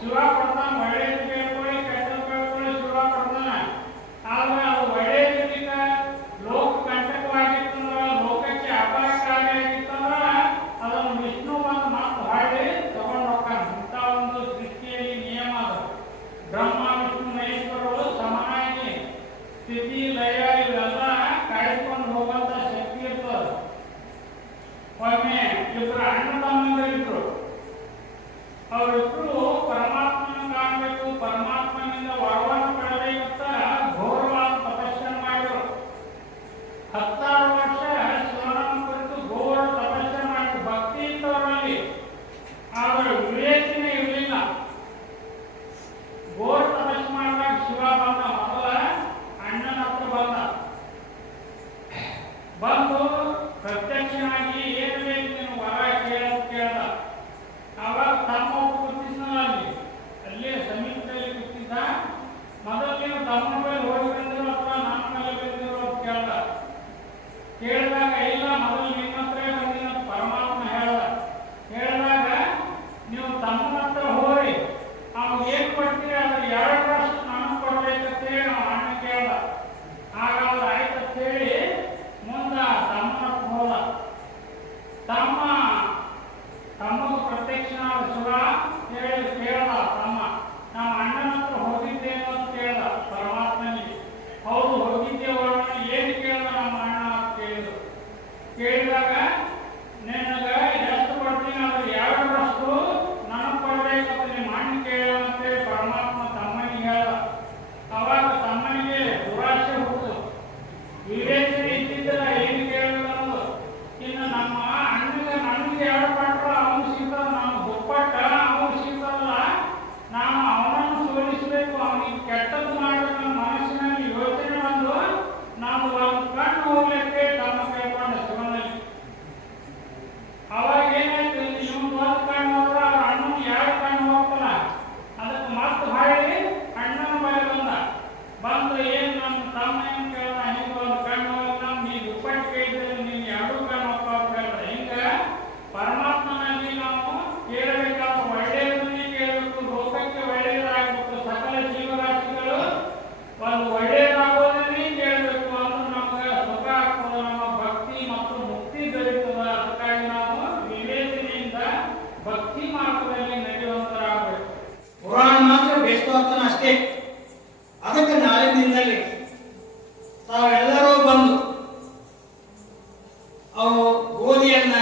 throughout ಕೇಳಿದಾಗ ಇಲ್ಲ ಮೊದಲು ನಿಮ್ಮತ್ರ ಬಂದಿನ ಪರಮಾತ್ಮ ಹೇಳದ ಹೇಳಿದಾಗ ನೀವು ತಮ್ಮನತ್ರ ಹೋರಿ ಅವ್ನಿಗೆ ಏನು ಕೊಡ್ತೀವಿ melhor para ಅದಕ್ಕೆ ನಾಳೆ ದಿನದಲ್ಲಿ ತಾವೆಲ್ಲರೂ ಬಂದು ಅವು ಗೋಧಿಯನ್ನ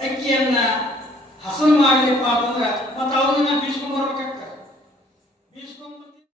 ಅಕ್ಕಿಯನ್ನ ಹಸನು ಮಾಡಲಿಪ್ಪ ಅಂತಂದ್ರೆ ಮತ್ತೆ ಅವನ್ನ